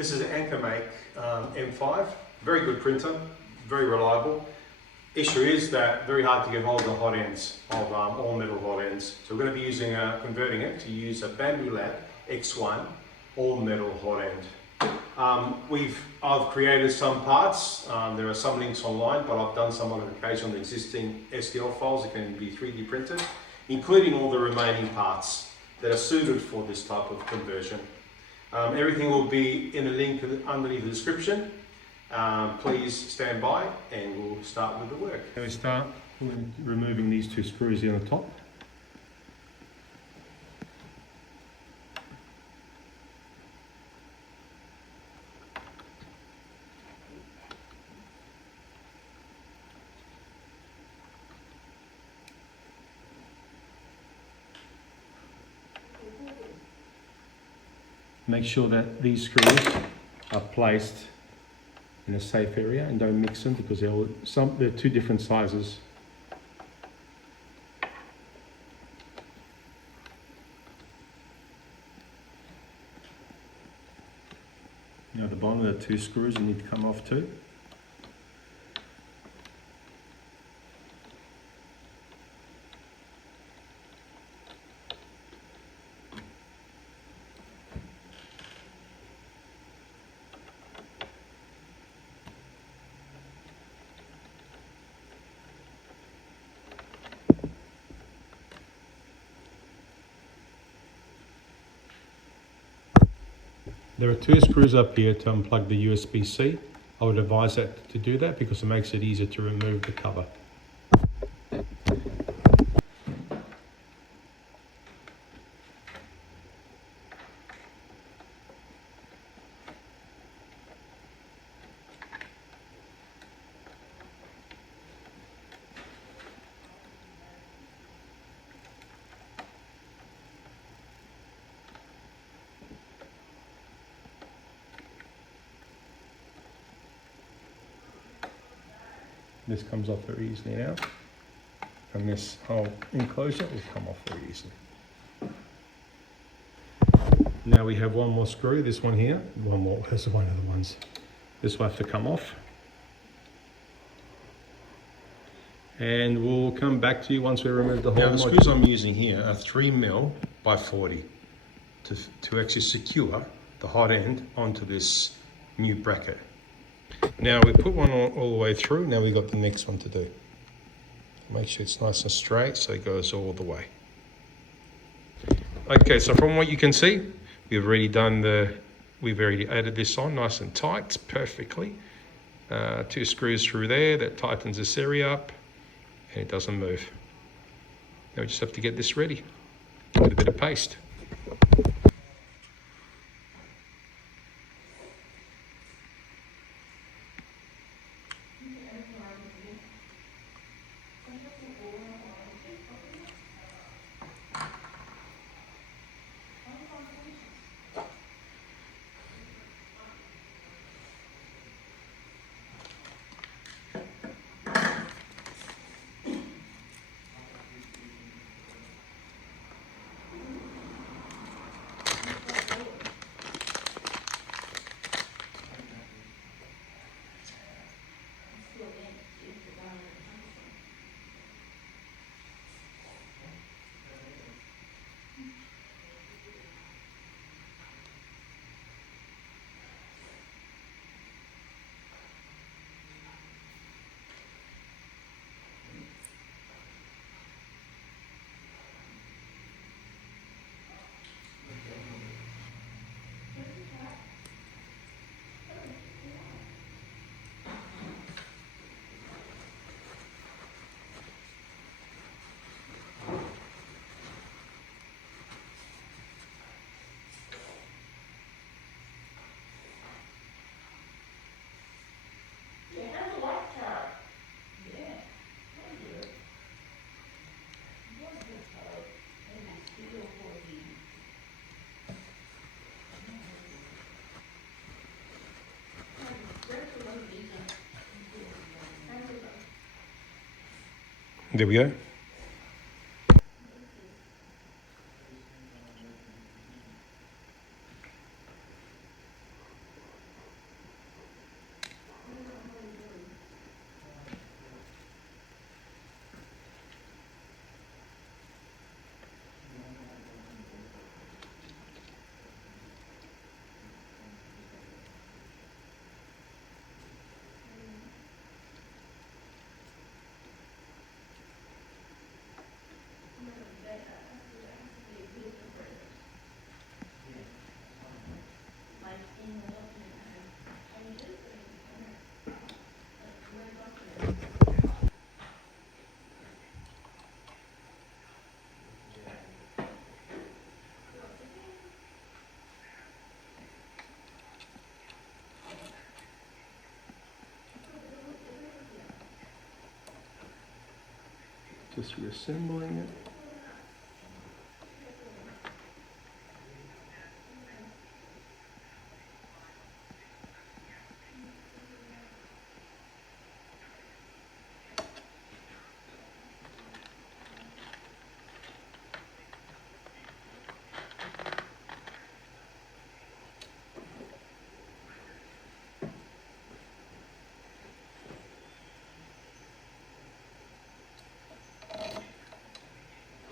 This is an Ankermake M5, very good printer, very reliable. Issue is that very hard to get hold of the hot ends of all metal hot ends. So we're going to be using converting it to use a Bambu Lab X1 all metal hot end. I've created some parts. There are some links online, but I've done some modification on the existing STL files that can be 3D printed, including all the remaining parts that are suited for this type of conversion. Everything will be in a link underneath the description. Please stand by and we'll start with the work. We start removing these two screws here on the top. Make sure that these screws are placed in a safe area and don't mix them because they're two different sizes. Now the bottom of the two screws need to come off too. There are two screws up here to unplug the USB-C. I would advise that to do that because it makes it easier to remove the cover. This comes off very easily now, and this whole enclosure will come off very easily. Now we have one more screw, this one here, one more, here's one of the ones. This will have to come off. And we'll come back to you once we remove the whole module. Now the screws I'm using here are 3mm by 40 to actually secure the hot end onto this new bracket. Now we put one all the way through, now we've got the next one to do. Make sure it's nice and straight so it goes all the way. Okay, so from what you can see, we've already added this on nice and tight, perfectly. Two screws through there, that tightens this area up and it doesn't move. Now we just have to get this ready with a bit of paste. There we go. Just reassembling it.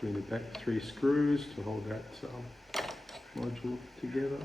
Bring it back 3 screws to hold that module together.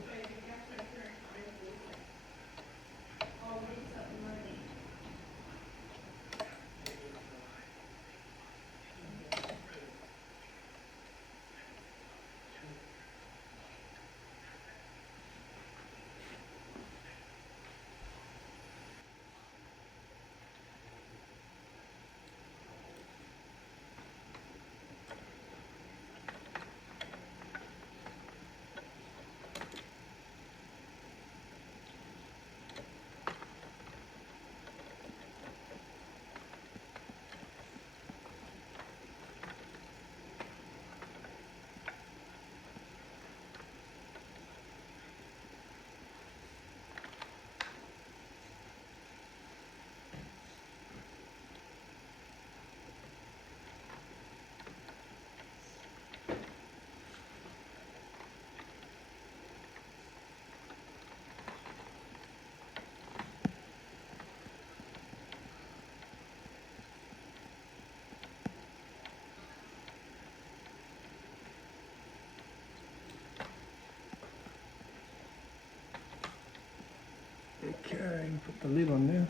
Okay, put the lid on there.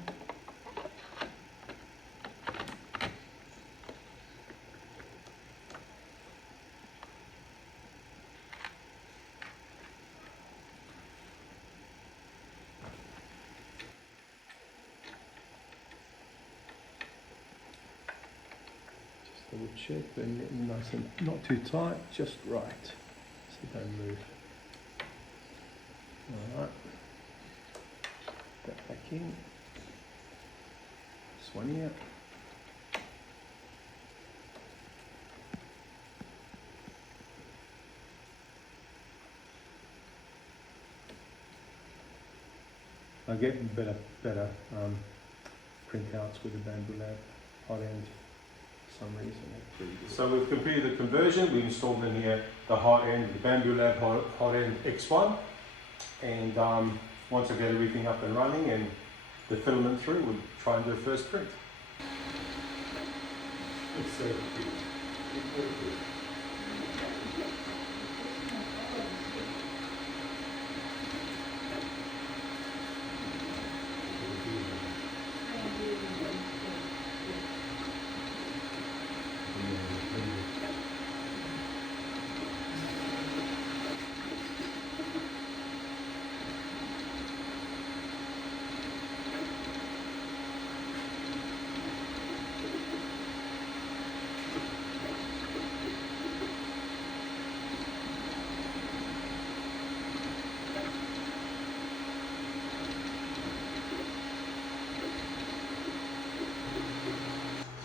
Just double check, they're nice and not too tight, just right, so don't move. Alright. That back in. This one here. I get better printouts with the Bambu Lab Hotend for some reason. So we've completed the conversion. We've installed in here the Hotend, the Bambu Lab Hotend X1, and once I get everything up and running and the filament through, we'll try and do a first print.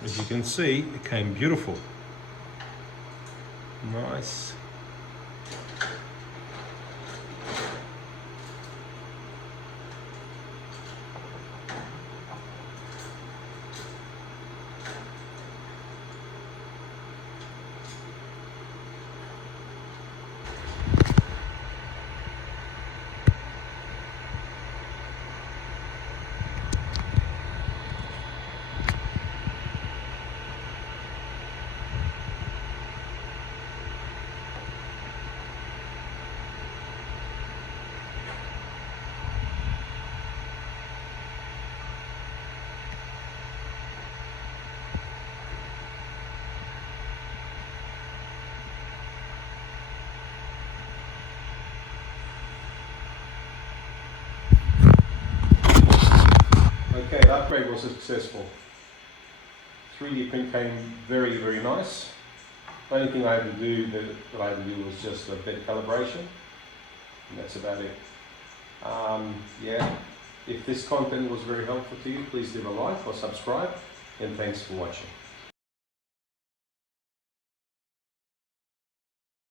As you can see, it came beautiful. Nice. Okay, the upgrade was successful. 3D print came very, very nice. The only thing I had to do was just a bit calibration, and that's about it. Yeah, if this content was very helpful to you, please leave a like or subscribe, and thanks for watching.